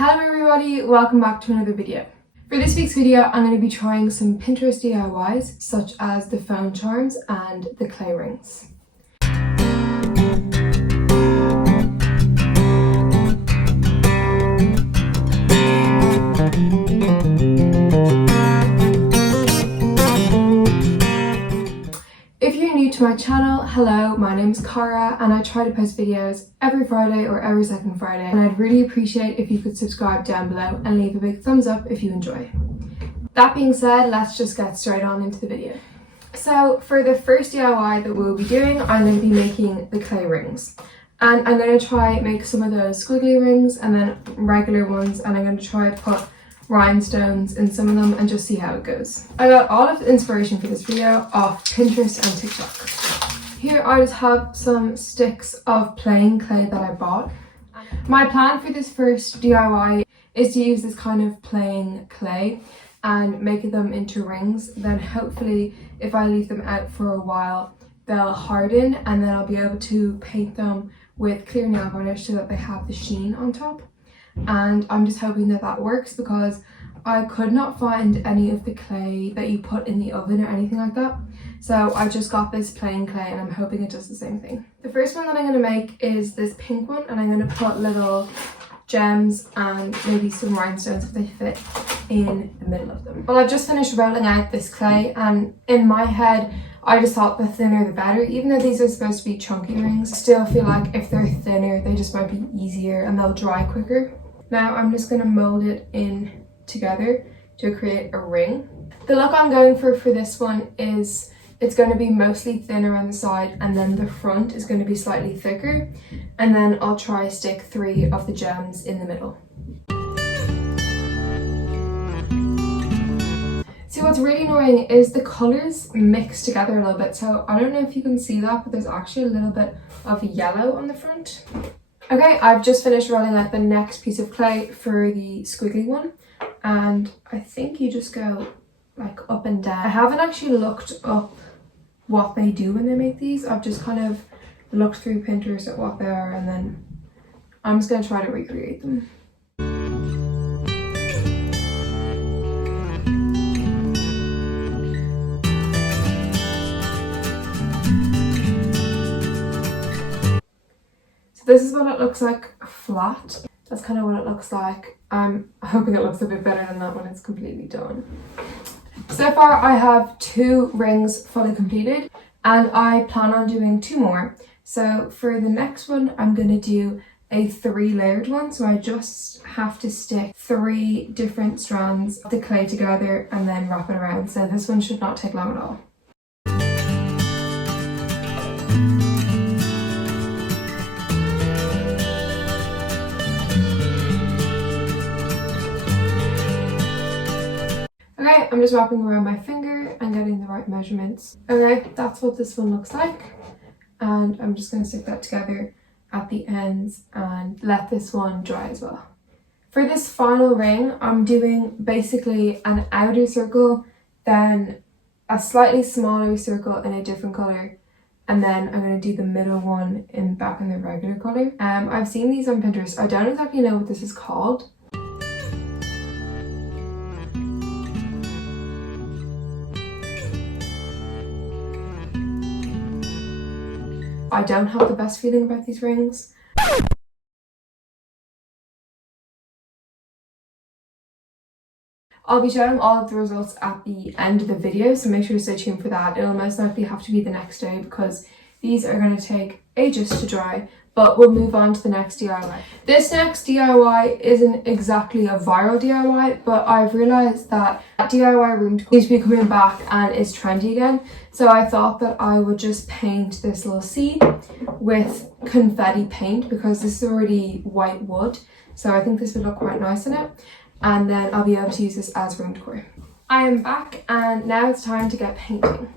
Hello everybody, welcome back to another video. For this week's video, I'm going to be trying some Pinterest DIYs such as the phone charms and the clay rings. If you're new to my channel, hello, my name is Cara and I try to post videos every Friday or every second Friday, and I'd really appreciate if you could subscribe down below and leave a big thumbs up if you enjoy. That being said, let's just get straight on into the video. So for the first DIY that we'll be doing, I'm going to be making the clay rings. And I'm going to try make some of those squiggly rings and then regular ones, and I'm going to try put rhinestones in some of them and just see how it goes. I got all of the inspiration for this video off Pinterest and TikTok. Here I just have some sticks of plain clay that I bought. My plan for this first DIY is to use this kind of plain clay and make them into rings. Then hopefully if I leave them out for a while they'll harden, and then I'll be able to paint them with clear nail varnish so that they have the sheen on top. And I'm just hoping that that works because I could not find any of the clay that you put in the oven or anything like that. So I just got this plain clay and I'm hoping it does the same thing. The first one that I'm going to make is this pink one, and I'm going to put little gems and maybe some rhinestones if they fit in the middle of them. Well, I've just finished rolling out this clay, and in my head I just thought the thinner the better. Even though these are supposed to be chunky rings, I still feel like if they're thinner they just might be easier and they'll dry quicker. Now I'm just going to mold it in together to create a ring. The look I'm going for this one is it's going to be mostly thinner on the side, and then the front is going to be slightly thicker, and then I'll try stick 3 of the gems in the middle. See, what's really annoying is the colours mix together a little bit, so I don't know if you can see that, but there's actually a little bit of yellow on the front. Okay, I've just finished rolling out the next piece of clay for the squiggly one, and I think you just go like up and down. I haven't actually looked up what they do when they make these. I've just kind of looked through Pinterest at what they are, and then I'm just going to try to recreate them. This is what it looks like flat. That's kind of what it looks like. I'm hoping it looks a bit better than that when it's completely done. So far I have 2 rings fully completed, and I plan on doing 2 more. So for the next one I'm going to do a 3-layered one. So I just have to stick 3 different strands of the clay together and then wrap it around. So this one should not take long at all. Okay, I'm just wrapping around my finger and getting the right measurements. Okay, that's what this one looks like. And I'm just going to stick that together at the ends and let this one dry as well. For this final ring, I'm doing basically an outer circle, then a slightly smaller circle in a different colour, and then I'm going to do the middle one back in the regular colour. I've seen these on Pinterest. I don't exactly know what this is called. I don't have the best feeling about these rings. I'll be showing all of the results at the end of the video, so make sure to stay tuned for that. It'll most likely have to be the next day because these are going to take ages to dry, but we'll move on to the next DIY. This next DIY isn't exactly a viral DIY, but I've realised that DIY room decor seems to be coming back and is trendy again. So I thought that I would just paint this little seat with confetti paint because this is already white wood. So I think this would look quite nice in it. And then I'll be able to use this as room decor. I am back and now it's time to get painting.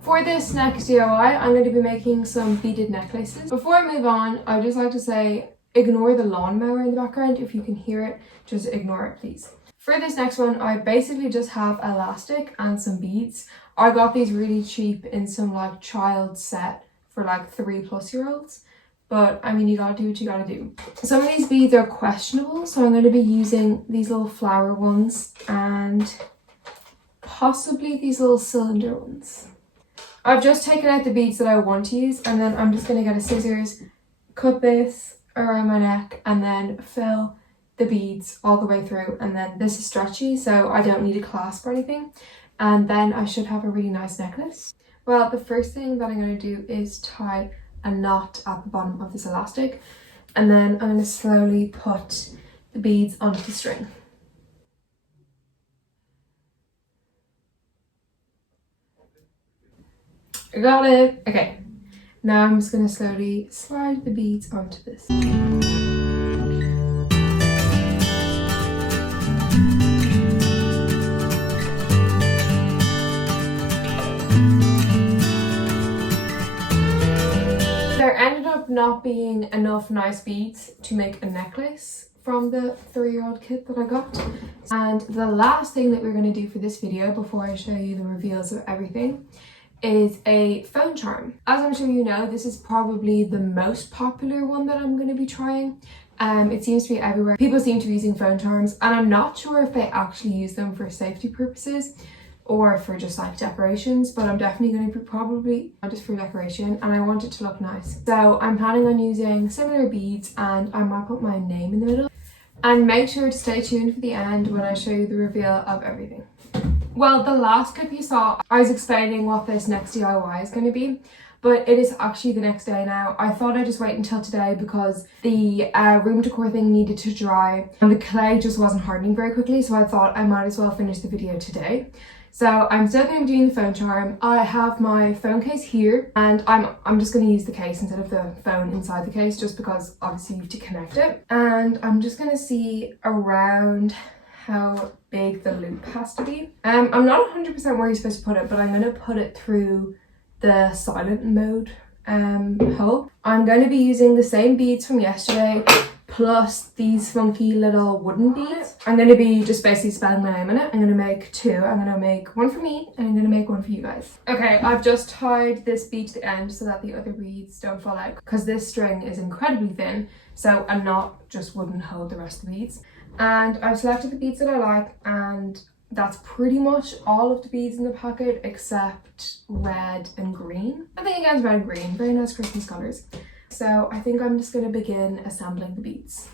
For this next DIY, I'm going to be making some beaded necklaces. Before I move on, I'd just like to say ignore the lawnmower in the background. If you can hear it, just ignore it please. For this next one, I basically just have elastic and some beads. I got these really cheap in some like child set for like 3+-year-olds. But I mean, you gotta do what you gotta do. Some of these beads are questionable, so I'm going to be using these little flower ones and possibly these little cylinder ones. I've just taken out the beads that I want to use, and then I'm just going to get a scissors, cut this around my neck, and then fill the beads all the way through. And then this is stretchy, so I don't need a clasp or anything. And then I should have a really nice necklace. Well, the first thing that I'm going to do is tie a knot at the bottom of this elastic, and then I'm going to slowly put the beads onto the string. I got it! Okay, now I'm just going to slowly slide the beads onto this. There ended up not being enough nice beads to make a necklace from the 3-year-old kit that I got. And the last thing that we're going to do for this video before I show you the reveals of everything is a phone charm. As I'm sure you know, this is probably the most popular one that I'm going to be trying. It seems to be everywhere. People seem to be using phone charms, and I'm not sure if they actually use them for safety purposes or for just like decorations, but I'm definitely going to be probably just for decoration, and I want it to look nice. So I'm planning on using similar beads, and I might put my name in the middle. And make sure to stay tuned for the end when I show you the reveal of everything. Well, the last clip you saw, I was explaining what this next DIY is going to be, but it is actually the next day now. I thought I'd just wait until today because the room decor thing needed to dry and the clay just wasn't hardening very quickly, so I thought I might as well finish the video today. So I'm still going to be doing the phone charm. I have my phone case here, and I'm just going to use the case instead of the phone inside the case, just because obviously you have to connect it. And I'm just going to see around how big the loop has to be. I'm not 100% where you're supposed to put it, but I'm going to put it through the silent mode hole. I'm going to be using the same beads from yesterday, plus these funky little wooden beads. I'm going to be just basically spelling my name in it. I'm going to make 2. I'm going to make one for me, and I'm going to make one for you guys. Okay, I've just tied this bead to the end so that the other beads don't fall out, because this string is incredibly thin, so a knot just wouldn't hold the rest of the beads. And I've selected the beads that I like, and that's pretty much all of the beads in the packet except red and green. I think again red and green, very nice Christmas colours. So I think I'm just going to begin assembling the beads.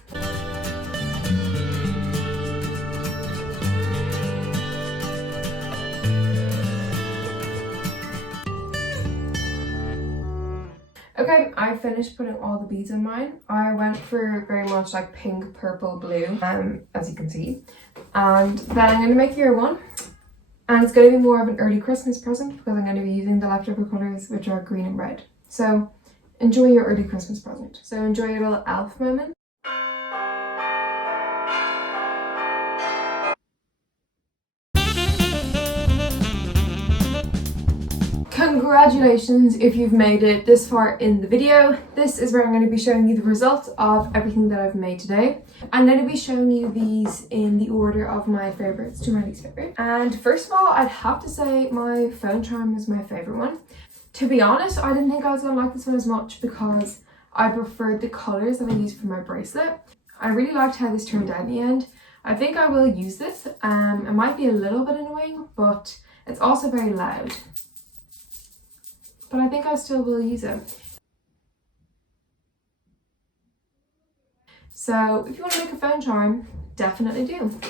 Okay, I finished putting all the beads in mine. I went for very much like pink, purple, blue, as you can see. And then I'm going to make year 1. And it's going to be more of an early Christmas present because I'm going to be using the leftover colours, which are green and red. So enjoy your early Christmas present. So enjoy your little elf moment. Congratulations if you've made it this far in the video. This is where I'm going to be showing you the results of everything that I've made today. I'm going to be showing you these in the order of my favourites to my least favourite. And first of all, I'd have to say my phone charm was my favourite one. To be honest, I didn't think I was going to like this one as much because I preferred the colours that I used for my bracelet. I really liked how this turned out in the end. I think I will use this. It might be a little bit annoying, but it's also very loud. But I think I still will use it. So if you want to make a phone charm, definitely do.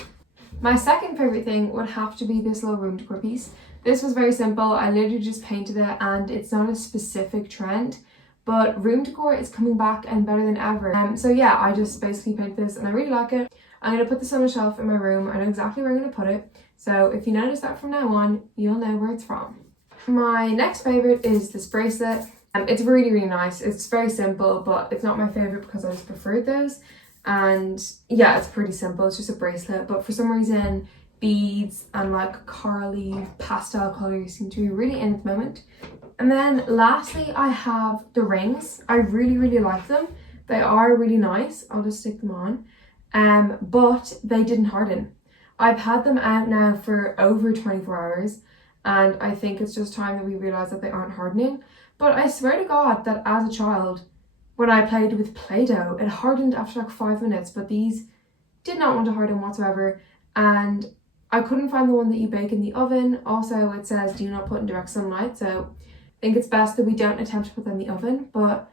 My second favourite thing would have to be this little room decor piece. This was very simple. I literally just painted it, and it's not a specific trend, but room decor is coming back and better than ever. So yeah, I just basically painted this and I really like it. I'm going to put this on a shelf in my room. I know exactly where I'm going to put it. So if you notice that from now on, you'll know where it's from. My next favourite is this bracelet. It's really, really nice. It's very simple, but it's not my favourite because I just preferred those. And yeah, it's pretty simple. It's just a bracelet, but for some reason, beads and like corally pastel colours seem to be really in at the moment. And then lastly, I have the rings. I really, really like them. They are really nice. I'll just stick them on. But they didn't harden. I've had them out now for over 24 hours. and I think it's just time that we realise that they aren't hardening. But I swear to God that as a child, when I played with Play-Doh, it hardened after like 5 minutes, but these did not want to harden whatsoever. And I couldn't find the one that you bake in the oven. Also, it says do not put in direct sunlight, so I think it's best that we don't attempt to put them in the oven. But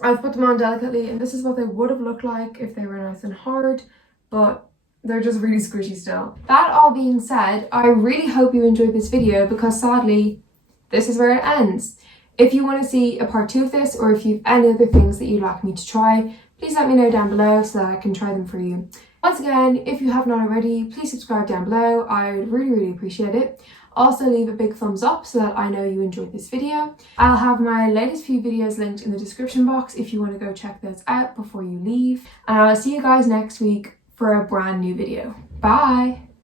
I've put them on delicately, and this is what they would have looked like if they were nice and hard, but they're just really squishy still. That all being said, I really hope you enjoyed this video, because sadly, this is where it ends. If you want to see a part 2 of this, or if you have any other things that you'd like me to try, please let me know down below so that I can try them for you. Once again, if you have not already, please subscribe down below. I would really appreciate it. Also, leave a big thumbs up so that I know you enjoyed this video. I'll have my latest few videos linked in the description box if you want to go check those out before you leave. And I'll see you guys next week for a brand new video. Bye!